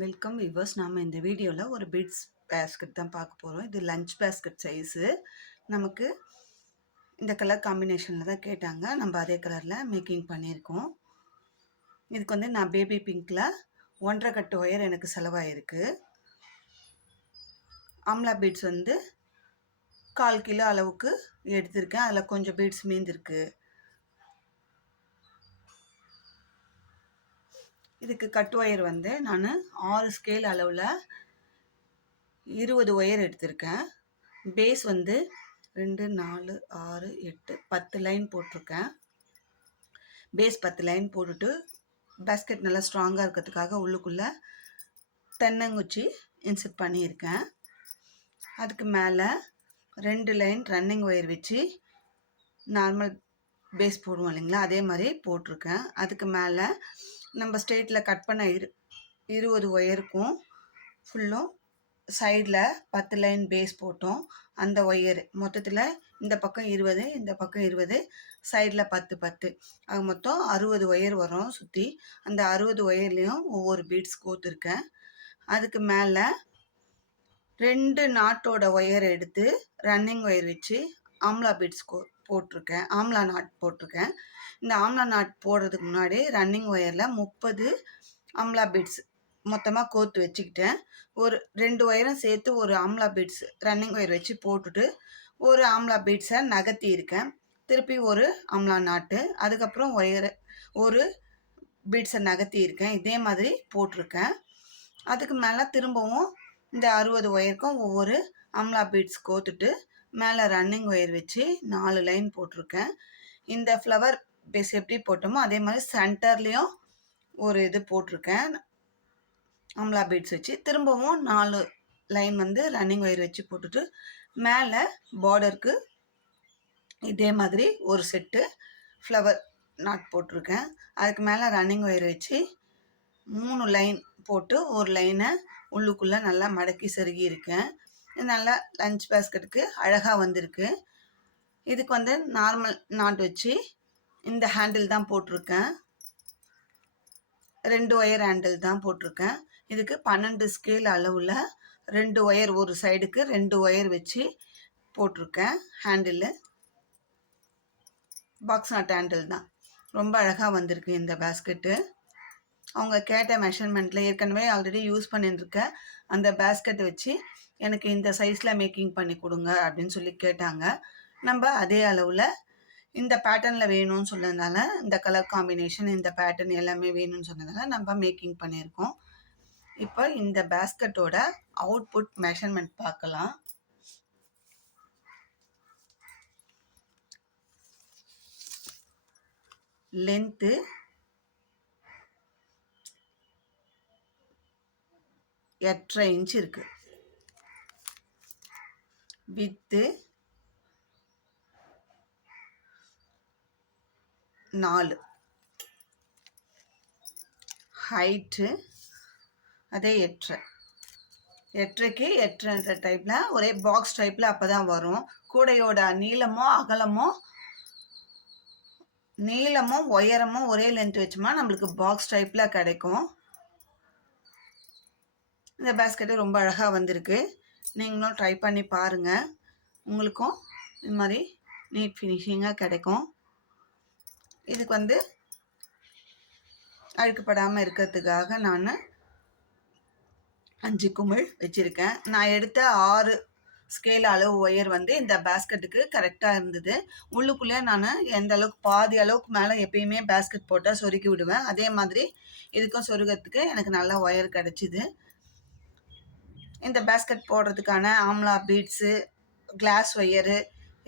Welcome viewers. நாம் இந்த வீடியோவில் ஒரு பிட்ஸ் பேஸ்கெட் தான் பார்க்க போகிறோம். இது லஞ்ச் பேஸ்கெட் சைஸு. நமக்கு இந்த கலர் காம்பினேஷனில் தான் கேட்டாங்க. நம்ம அதே கலரில் மேக்கிங் பண்ணியிருக்கோம். இதுக்கு வந்து நான் பேபி பிங்க்கில் 1.5 கட்டு ஒயர் எனக்கு செலவாயிருக்கு. ஆம்லா பீட்ஸ் வந்து 1/4 கிலோ அளவுக்கு எடுத்திருக்கேன். அதில் கொஞ்சம் பீட்ஸ் மீந்திருக்கு. இதுக்கு கட் ஒயர் வந்து நான் 6 ஸ்கேல் அளவில் 20 ஒயர் எடுத்திருக்கேன். பேஸ் வந்து 2 4 6 8 10 லைன் போட்டிருக்கேன். பேஸ் 10 லைன் போட்டுட்டு பேஸ்கெட் நல்லா ஸ்ட்ராங்காக இருக்கிறதுக்காக உள்ளுக்குள்ளே தென்னங்குச்சி இன்செர்ட் பண்ணியிருக்கேன். அதுக்கு மேலே 2 லைன் ரன்னிங் ஒயர் வச்சு நார்மல் பேஸ் போடுவோம் இல்லைங்களா, அதே மாதிரி போட்டிருக்கேன். அதுக்கு மேலே நம்ம ஸ்ட்ரெயிட்டில் கட் பண்ண 20 ஒயருக்கும் ஃபுல்லும் சைடில் 10 லைன் பேஸ் போட்டோம். அந்த ஒயர் மொத்தத்தில் இந்த பக்கம் 20, இந்த பக்கம் 20, சைடில் 10 10, அது மொத்தம் 60 ஒயர் வரும் சுற்றி. அந்த 60 ஒயர்லேயும் ஒவ்வொரு பீட்ஸ் கோத்துருக்கேன். அதுக்கு மேலே 2 நாட்டோட ஒயர் எடுத்து ரன்னிங் ஒயர் வச்சு ஆம்லா பீட்ஸ் போட்டிருக்கேன். ஆம்லா நாட் போட்டிருக்கேன். இந்த ஆம்லா நாட் போடுறதுக்கு முன்னாடி ரன்னிங் ஒயரில் 30 ஆம்லா பீட்ஸ் மொத்தமாக கோத்து வச்சுக்கிட்டேன். ஒரு 2 ஒயரும் சேர்த்து ஒரு ஆம்லா பீட்ஸ் ரன்னிங் ஒயர் வச்சு போட்டுட்டு ஒரு ஆம்லா பீட்ஸை நகர்த்தி இருக்கேன். திருப்பி ஒரு ஆம்லா நாட்டு, அதுக்கப்புறம் ஒரு பீட்ஸை நகர்த்தி இருக்கேன். இதே மாதிரி போட்டிருக்கேன். அதுக்கு மேலே திரும்பவும் இந்த 60 ஒயருக்கும் ஒவ்வொரு ஆம்லா பீட்ஸ் கோத்துட்டு மேலே ரன்னிங் ஒயர் வச்சு 4 லைன் போட்டிருக்கேன். இந்த ஃப்ளவர் பேஸ் எப்படி போட்டோமோ அதே மாதிரி சென்டர்லேயும் ஒரு இது போட்டிருக்கேன் ஆம்லா பீட்ஸ் வச்சு. திரும்பவும் 4 லைன் வந்து ரன்னிங் ஒயர் வச்சு போட்டுட்டு மேலே பார்டருக்கு இதே மாதிரி ஒரு செட்டு ஃப்ளவர் நாட் போட்டிருக்கேன். அதுக்கு மேலே ரன்னிங் ஒயர் வச்சு 3 லைன் போட்டு ஒரு லைனை உள்ளுக்குள்ளே நல்லா மடக்கி செருகி இருக்கேன். இது நல்லா லஞ்ச் பேஸ்கெட்டுக்கு அழகாக வந்திருக்கு. இதுக்கு வந்து நார்மல் நாட் வச்சு இந்த ஹேண்டில் தான் போட்டிருக்கேன். 2 ஒயர் ஹேண்டில் தான் போட்டிருக்கேன். இதுக்கு 12 ஸ்கேல் அளவில் 2 ஒயர் ஒரு சைடுக்கு 2 ஒயர் வச்சு போட்டிருக்கேன். ஹேண்டில் பாக்ஸ் நாட் ஹேண்டில் தான். ரொம்ப அழகாக வந்திருக்கு இந்த பேஸ்கெட்டு. அவங்க கேட்ட மெஷர்மெண்ட்டில் ஏற்கனவே ஆல்ரெடி யூஸ் பண்ணிட்டுருக்க அந்த பேஸ்கெட்டை வச்சு எனக்கு இந்த சைஸில் மேக்கிங் பண்ணி கொடுங்க அப்படின்னு சொல்லி கேட்டாங்க. நம்ம அதே அளவில் இந்த பேட்டர்னில் வேணும்னு சொன்னதுனால, இந்த கலர் காம்பினேஷன் இந்த பேட்டர்ன் எல்லாமே வேணும்னு சொன்னதுனால நம்ம மேக்கிங் பண்ணியிருக்கோம். இப்போ இந்த பேஸ்கெட்டோட அவுட்புட் மெஷர்மெண்ட் பார்க்கலாம். லென்த்து 8.5 இன்ச் இருக்கு. வித்து 4, ஹைட்டு அதே 8.5க்கு 8.5 டைப்பில் ஒரே பாக்ஸ் டைப்பில் அப்போ தான் வரும். கூடையோட நீளமும் உயரமும் ஒரே லென்த் வச்சோம்னா நம்மளுக்கு பாக்ஸ் டைப்பில் கிடைக்கும். இந்த பேஸ்கெட்டு ரொம்ப அழகாக வந்திருக்கு. நீங்களும் ட்ரை பண்ணி பாருங்கள். உங்களுக்கும் இது மாதிரி நீட் ஃபினிஷிங்காக கிடைக்கும். இதுக்கு வந்து அழுக்குப்படாமல் இருக்கிறதுக்காக நான் 5 குமிழ் வச்சுருக்கேன். நான் எடுத்த 6 ஸ்கேல் அளவு ஒயர் வந்து இந்த பேஸ்கெட்டுக்கு கரெக்டாக இருந்தது. உள்ளுக்குள்ளே நான் எந்த அளவுக்கு பாதி அளவுக்கு மேலே எப்பயுமே பேஸ்கெட் போட்டால் சொருக்கி விடுவேன். அதே மாதிரி இதுக்கும் சொருகிறதுக்கு எனக்கு நல்ல ஒயர் கிடச்சிது. இந்த பேஸ்கெட் போடுறதுக்கான ஆம்லா பீட்ஸு, கிளாஸ் ஒயரு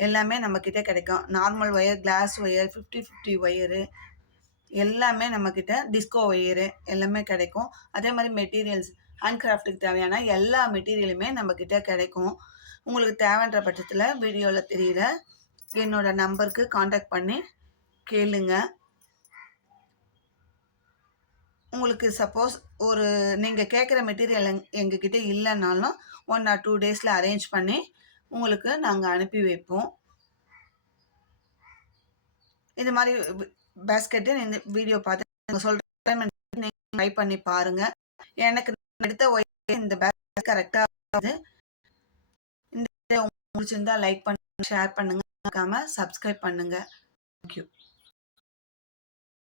எல்லாமே நம்மக்கிட்ட கிடைக்கும். Normal wire, glass wire, 50-50 wire எல்லாமே நம்மக்கிட்ட, டிஸ்கோ ஒயரு எல்லாமே கிடைக்கும். அதே மாதிரி மெட்டீரியல்ஸ், ஹேண்ட் கிராஃப்ட்டுக்கு தேவையான எல்லா மெட்டீரியலுமே நம்மக்கிட்ட கிடைக்கும். உங்களுக்கு தேவைன்ற பட்சத்தில் வீடியோவில் தெரியல என்னோடய நம்பருக்கு காண்டாக்ட் பண்ணி கேளுங்க. உங்களுக்கு சப்போஸ் நீங்கள் கேட்குற மெட்டீரியல் எங்ககிட்ட இல்லைனாலும் 1 or 2 டேஸில் அரேஞ்ச் பண்ணி உங்களுக்கு நாங்கள் அனுப்பி வைப்போம். இது மாதிரி பேஸ்கெட்டு இந்த வீடியோ பார்த்து சொல்கிற நீங்கள் ட்ரை பண்ணி பாருங்கள். எனக்கு எடுத்த ஒயர் இந்த பேக் கரெக்ட்டா வருது. இந்த வீடியோ உங்களுக்கு புடிச்சிருந்தா லைக் பண்ணுங்க, ஷேர் பண்ணுங்க. மறக்காம சப்ஸ்கிரைப் பண்ணுங்க. Thank you.